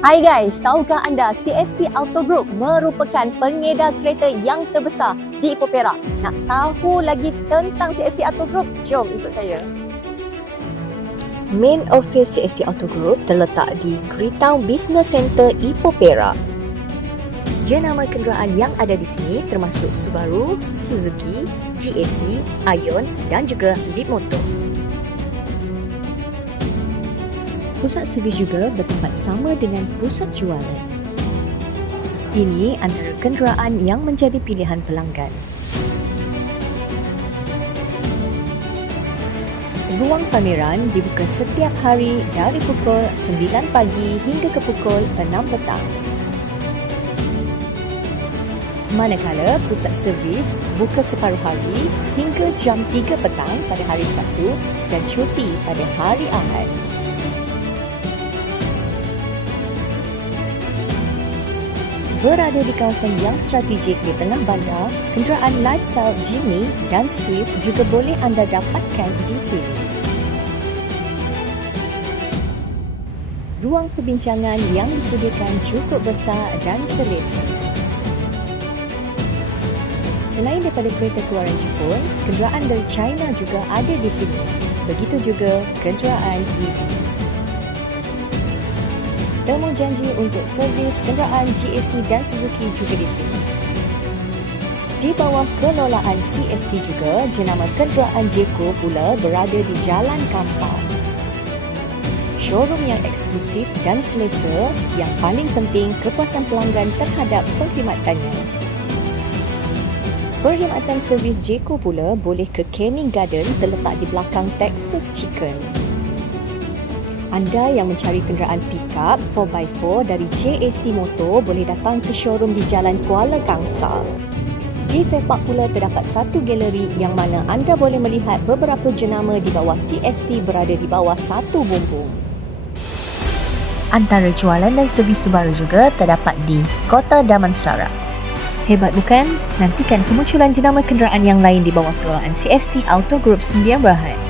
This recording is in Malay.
Hai guys, tahukah anda CST Auto Group merupakan pengedar kereta yang terbesar di Ipoh Perak? Nak tahu lagi tentang CST Auto Group? Jom ikut saya. Main office CST Auto Group terletak di Greetown Business Centre, Ipoh Perak. Jenama kenderaan yang ada di sini termasuk Subaru, Suzuki, GAC, Ion dan juga Leapmotor. Pusat servis juga bertempat sama dengan pusat jualan. Ini antara kenderaan yang menjadi pilihan pelanggan. Ruang pameran dibuka setiap hari dari pukul 9 pagi hingga ke pukul 6 petang. Manakala pusat servis buka separuh hari hingga jam 3 petang pada hari Sabtu dan cuti pada hari Ahad. Berada di kawasan yang strategik di tengah bandar, kenderaan lifestyle Jimny dan Swift juga boleh anda dapatkan di sini. Ruang perbincangan yang disediakan cukup besar dan selesa. Selain daripada kereta keluaran Jepun, kenderaan dari China juga ada di sini. Begitu juga kenderaan EV. Temu janji untuk servis kenderaan GAC dan Suzuki juga di sini. Di bawah kelolaan CST juga, jenama kenderaan Jeko pula berada di Jalan Kampar. Showroom yang eksklusif dan selesa, yang paling penting kepuasan pelanggan terhadap perkhidmatannya. Perkhidmatan servis Jeko pula boleh ke Canning Garden terletak di belakang Texas Chicken. Anda yang mencari kenderaan pick-up 4x4 dari JAC Motor boleh datang ke showroom di Jalan Kuala Kangsar. Di Fairpark pula terdapat satu galeri yang mana anda boleh melihat beberapa jenama di bawah CST berada di bawah satu bumbung. Antara jualan dan servis Subaru juga terdapat di Kota Damansara. Hebat bukan? Nantikan kemunculan jenama kenderaan yang lain di bawah kelolaan CST Auto Group Sdn Bhd.